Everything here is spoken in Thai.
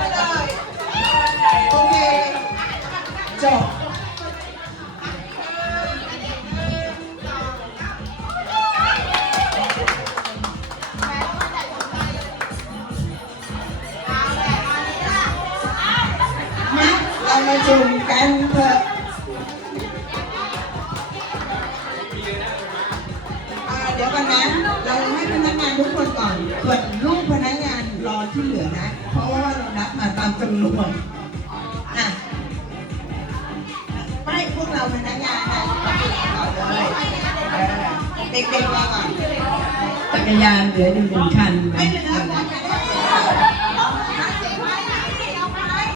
ไปเลย โอเค จบมาเรามาชมกันเถอะเดี๋ยวก่อนนะ เราให้พนักงานทุกคนก่อนเกิดลูกพนักงานรอที่เหลือนะ เพราะว่า รานับมาตามจำนวนอะไม่พวกเราพนักงานนะก่อนเลยเออเด็กๆมาก่อนจักรยานเหลือหนึ่งหนึ่งคัน ไม่เหลือแล้วพนัก